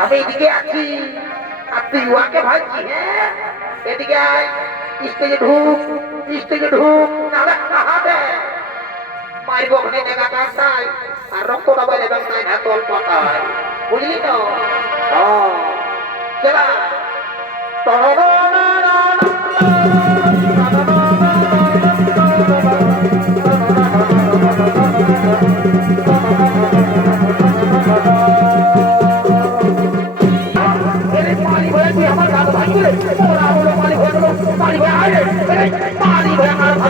আমি এদিকে আছি। আর তুই উহাকে ভাবছি হ্যাঁ? যায়, স্টেজে ঢুক স্টেজে ঢুক নাহলে খাহা দেয় মারব ওখানে দেখা কাঁচায় আর রক্তটা বাইরে আমার রাত ভাঙলে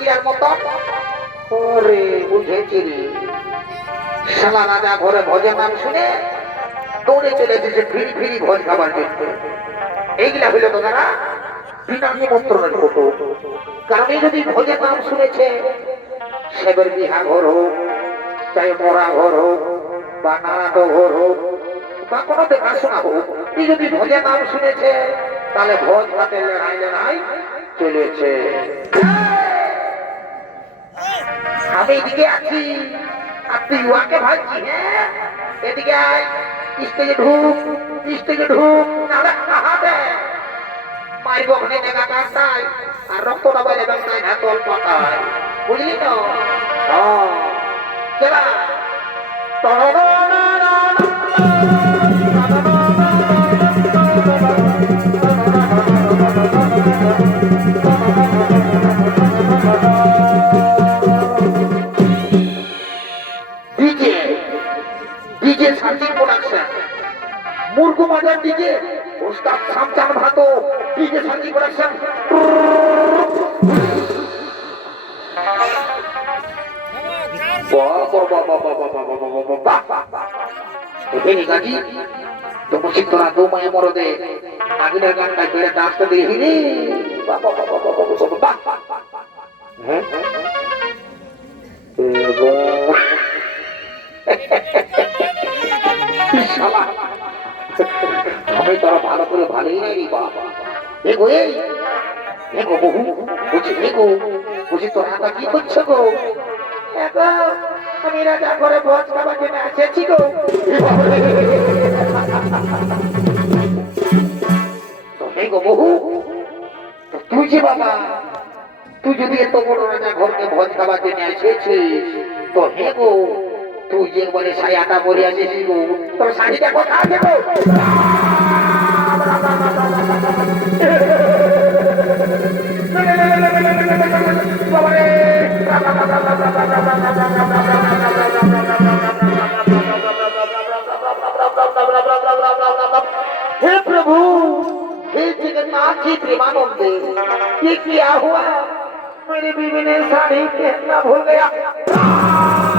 গিয়ার মতো ওরে বুঝেছি শালা রাজা ঘরে ভোজের নাম শুনে দৌড়ে চলে এসেছে ফিরি ফিরি ভোজ খাবার জন্য এইগুলা হইল তো তারা বিনা যদি ভোজের নাম শুনেছে সেবের বিহা ঘর হোক, চাই মরা ঘর হোক, বা নারাটো ঘর হোক, বা কোনো দেখাশোনা হোক, এই যদি ভোজের নাম শুনেছে, তাহলে ভোজ ভাতে লড়াই লড়াই চলেছে। আমি এদিকে আছি। আর তুই উহাকে ভাবছি হ্যাঁ? এদিকে স্টেজে ঢুক স্টেজে ঢুক। নাহলে আর রক্তটা পাতায় বুঝলি তো? খেলা মুরগু বাজার ডিজে ওস্তাদ সামচান ভাতো ডিজে সার্চিং প্রোডাকশন তোমাকে তোরা দু মায়ে মরদে আগিনের গানটা বেড়ে ডান্সটা দেখি রে বাবা আমি তোরা ভালো করে ভালোই নাই বাবা বহু, বুঝি বুঝি কি গো? আমি রাজা ঘরে ভোজ গো। তুই যে বাবা, তুই যদি এত বড় রাজা ঘরকে ভোজ খাবার জন্য এসেছিস, তো হে গো তুই যে বলে সায়াটা পরে আছিস গো তোর শাড়িটা কোথা আছে গো বাবারে! हे प्रभु हे जगन्नाथ जी प्रेमानंद ये क्या हुआ मेरी बीवी ने साड़ी पहनना भूल गया যাও প্লিজ তো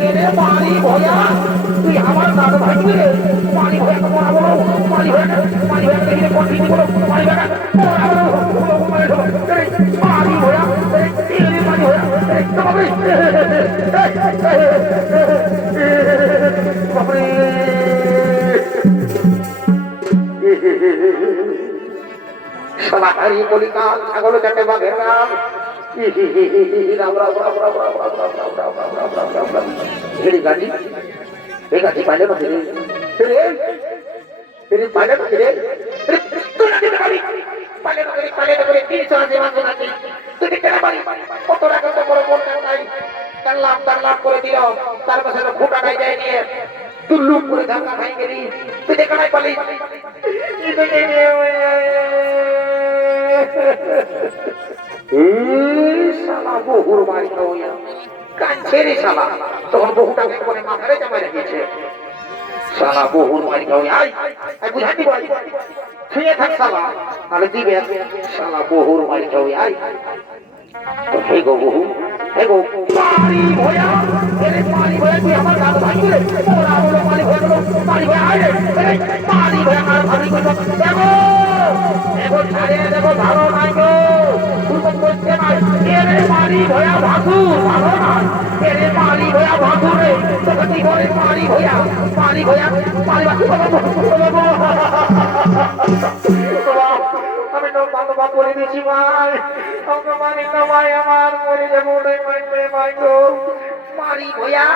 এরে পানি ভয়া তুই আমার দাদা ভাই রে পানি ভয়া তো বড় বড় পানি ভয়া পানি ভয়া দেখি কটি বড় পানি পানি ভয়া পানি ভয়া সোনাহারি কলিকাল ছাগল যাকে বাঘের রাম রাম রাম রাম রাম হিড়ি গাড়ি এ গাড়ি পাইলে না হিড়ি হিড়ি হিড়ি পাইলে না হিড়ি তোরা দিতে পারি পাইলে না হিড়ি পাইলে না হিড়ি তিন চার জীবন জানাতে তুই কেন পারি? কত টাকা তো বড় বহুর বাড়ি হইয়া কাঁদছে রে শালা তখন বহুটাকে করে মাথারে জামাই রেখেছে শালা বহুর বাড়ি হইয়া আই আই বুঝাতি ভাই শুয়ে থাক শালা। আরে দিবে। শালা বহুর বাড়ি হইয়া আই তো হে গো বহু, হে গো পারি ভয়া এরে পারি ভয়া, তুই আমার গাল ভাঙি রে? ওরা বলো পারি ভয়া বলো ভয়া, আয় রে। এরে ভয়া আর ভাবি কই দেখো দেখো ছাড়ে দেখো ভালো নাই গো। বলছে না। এরে পারি ভয়া ভাসু ভালো না। এরে ভয়া ভাসু রে। তোকে কি করে পারি ভয়া পারি ভয়া পারি আমি তো ভালো করে দিয়েছি ভাই। আমাকে মারি না ভাই। আমার মরে যাব ওটাই মারবে ভাই গো। মারি ভয়া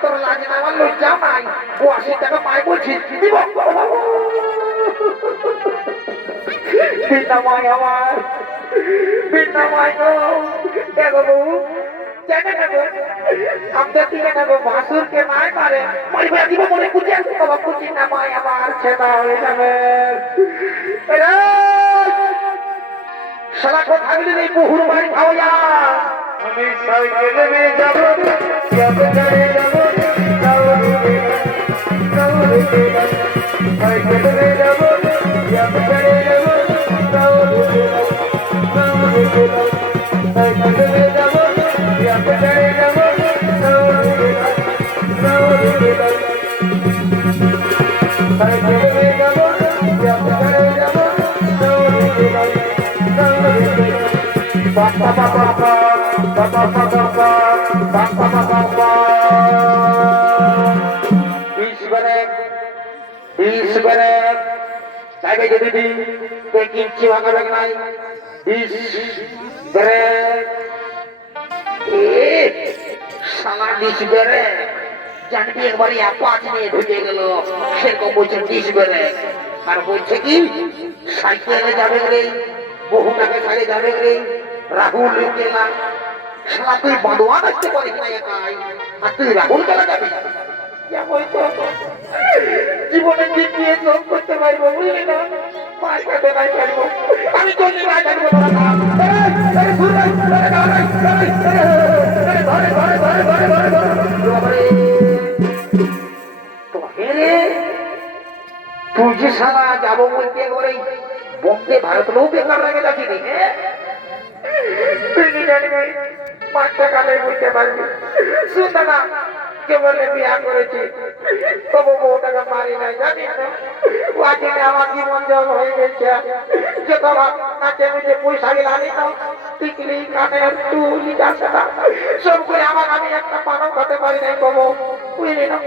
তোর লাগে না আমার লজ্জা নাই। ও আশি টাকা পাই বলছি দিব। আমার বিনাময় গো দেখো বউ জানে না গো আমাদের দিকে না গো ভাসুরকে নাই পারে ভয়া দিব মনে কুচি বাবা কুচি না মায় আমার হয়ে সাইকেলে যাব যাব যাব নাই ঈশ্বরে এ সালা দিস বেড়ে জানবি একবারে পাঁচ নিয়ে ঢুকে গেল সেরকম বলছে দিস বেড়ে আর বলছে কি সাইকেলে যাবে রে বহু টাকা ছাড়ে যাবে রে রাহুল না তুই বাদোয়া দেখতে পারিস না আর তুই রাহুল কেন যাবি? জীবনে দিক দিয়ে জোর করতে পারব, বুঝলি না? তুই যে সারা যাব বলতে করে বন্দে ভারত লোক বেকার লাগে দেখিনি হ্যাঁ? তুই জানি আমার জীবন জল হয়ে গেছে যত নাচে মুঝে পয়সা গেলে আনি না টিকলি কানের সব করে আমার আমি একটা মানব হতে পারি নাই বাবু বুঝলি না?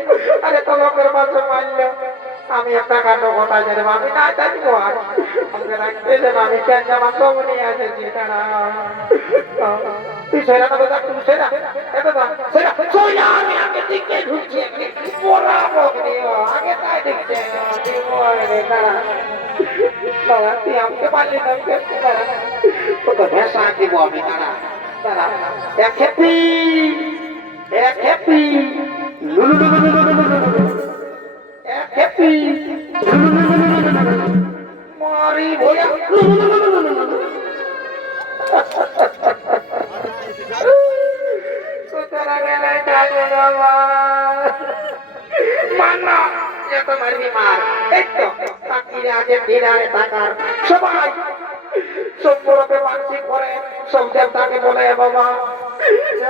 আরে তো লোকের মাঝে মারলো আমি একটা কাণ্ড ঘটা যাবে আমি না জানব আর। আমাকে রাখতে আমি কেন জামা সব নিয়ে এসেছি তারা তুই সেরা না দাদা তুই সেরা। এত না সেরা। আমি আগে দিকে তাই রে তারা। দাদা তুই আমাকে পারলি না, আমি তো ভেসা দিব আমি তারা। তারা, এক হ্যাপি এক হ্যাপি হ্যাপি মারি ভয়া সুতরাং গেলে যাবে বাবা মান্না এত মারবি মার। এই তো তাকি কিনে আছে সবাই করে, সব দেবতাকে বলে বাবা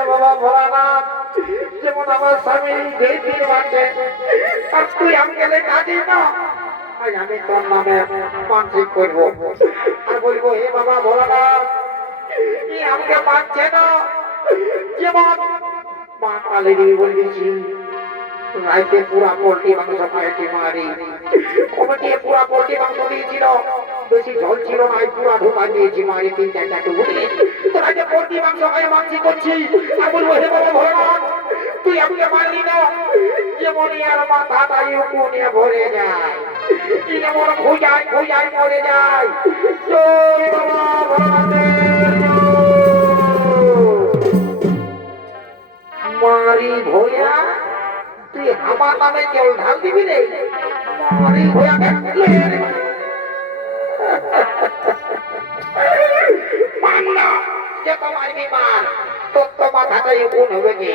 বাবা ভোলানাথ যেমন আমার স্বামী যেই বাঁচে আর তুই আমাকে লেখা দিস না। আমি তোর নামে মানসিক করব। আর বলব হে বাবা ভোলানাথ কি আমাকে মানছে না। যেমন মা কালী দেবী বলেছি রাইতে পুরা পোল্ট্রি মাংস খাইছি মারি। কমিটি পুরা পোল্ট্রি মাংস দিয়েছিল? বেশি ঝোল ছিল না এই পুরা ঢোকা দিয়েছি মারি তিন চারটা টুকরি তো রাইতে পোল্ট্রি মাংস করছি তুই আমাকে না? মরে ভয়া তুই আমার নামে জল ঢাল দিবি রে? মারি না, যে তো মারবি তোর তো মাথাটা এগুন হবে কি?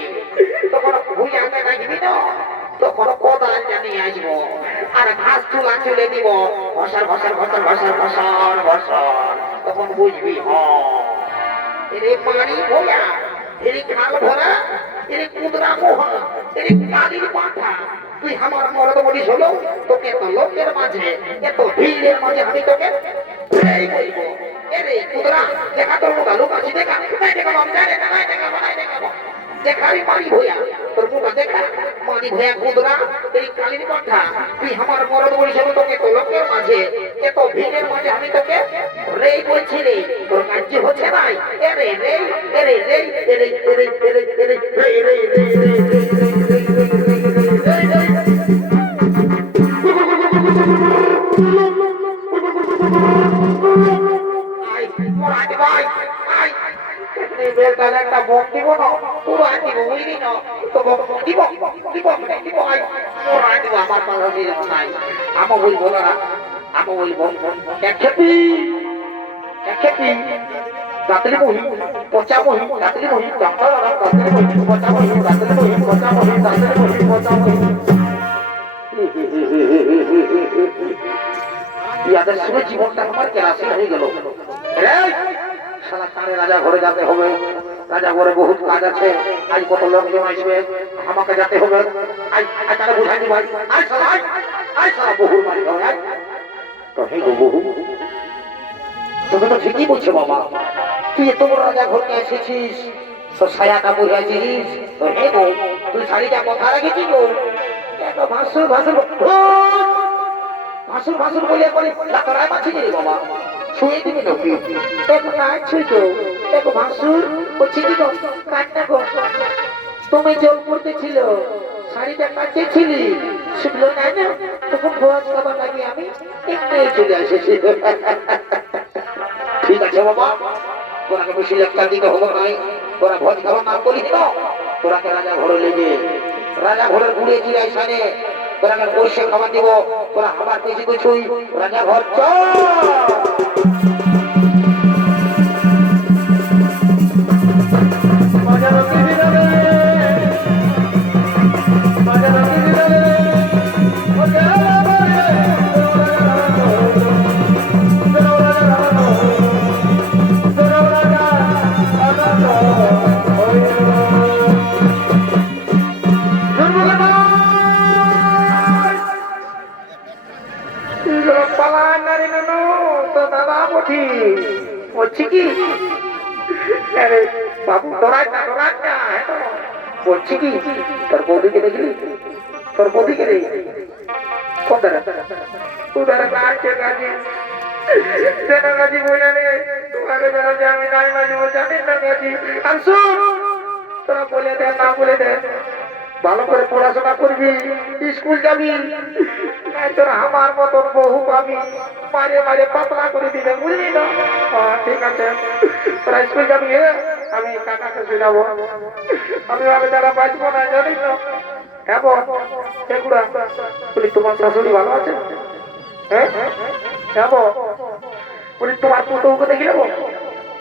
তখন বুঝবি হ পানি ভোয়া এরে খাল ভরা এরে কুদরা মোহা পাঠা তুই আমার মরদ বলিস হলো তোকে তো লোকের মাঝে এত ভিড়ের মাঝে আমি তোকে লোকের মাঝে এত ভিড়ের মাঝে আমি তোকে রে রে তোর হচ্ছে নাই রে রে এরে রে রে রে রে রে ভাই একটা বম দিব না, পুরো আনি বুঝলি না? তো বম দিব দিব দিব দিব, আমার পালা নাই আমো বলব না। আমো বলব একটি একটি রাত্রি মহি পচা মহি রাত্রি মহি জঙ্গল রাত্রি মহি পচা মহি রাত্রি মহি পচা মহি রাত্রি মহি পচা মহি ইয়াদের শুনে জীবনটা আমার কেরাসিন হয়ে গেল। শালা কানে রাজা ঘরে যেতে হবে। রাজা ঘরে বহুত কাজ আছে। আজ কত লোকজন আসবে, আমাকে যেতে হবে। আই তারা বুঝাই দি ভাই আই শালা আই আই বহুর মারি তো ঠিকই বলছে বাবা। তুই এত বড় রাজা ঘরকে এসেছিস, তো ছায়াটা বুঝাইছিস। তো হে গো, তুই শাড়িটা কথা রেখেছিস গো। ভাসুর ভাসুর ভাসুর ভাসুর বলে বলে ডাক্তারায় মাছি রে বাবা। ছুঁয়ে দিবি নাকি দেখো না ছুঁতো দেখো ভাসুর বলছি কি গো কান্না গো তুমি জল পড়তেছিল শাড়িটা কাটতেছিলি শুকলো না না তখন ভোজ খাবার লাগে আমি একটু চলে এসেছি ঠিক আছে বাবা তোরাকে বেশি লেকচার দিতে হব নাই তোরা ভোজ খাবার না করিস তো তোরাকে রাজা ঘরে লেগে রাজা ঘরের ঘুরে জিরাই সানে তোরাকে বসে খাবার দিব। তোরা আমার কিছু কিছুই রাজা ঘর চল। তোর রে না আর তোরা বলে দে, না বলে দে, ভালো করে পড়াশোনা করবি, স্কুল যাবি তোর আমার মতন বহু পাবি, মারে মারে পাতলা করে দিবে, বুঝলি না ঠিক আছে। তোরা স্কুল যাবি আমি কাকাকে শুনাবো আমি ভাবে যারা বাঁচবো না, জানিস না বল এগুলা বলি, তোমার শাশুড়ি ভালো আছে? হ্যাঁ? হ্যাঁ বল, তোমার পুতৌকে দেখি নেব?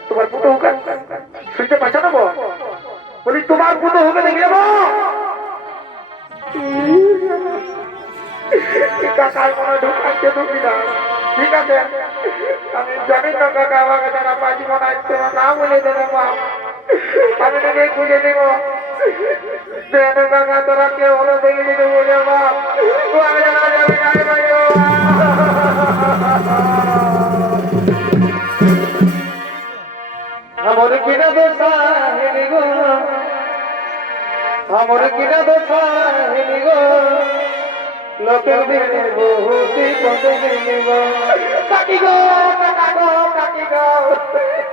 তোমার পুতৌকে শুনতে পাচ্ছ না বল, তোমার পুতৌকে দেখি নেব? কাকার মনে ঢুকাইতে ঢুকি না ঠিক আছে? আমি জানি তো কাকা আমাকে তারা পাঁচ মনে না বলে দেবো আমি তোকে খুঁজে দেব কাকা তোরা কেউ হলো দেখে দিতে বলে আমার কিনা দোষা হেলি গো। আমার কিনা দোষা হেলি গো। লোকের দিনে বহুতি পদে গেলি গো। কাটি গো কাটি গো কাটি গো।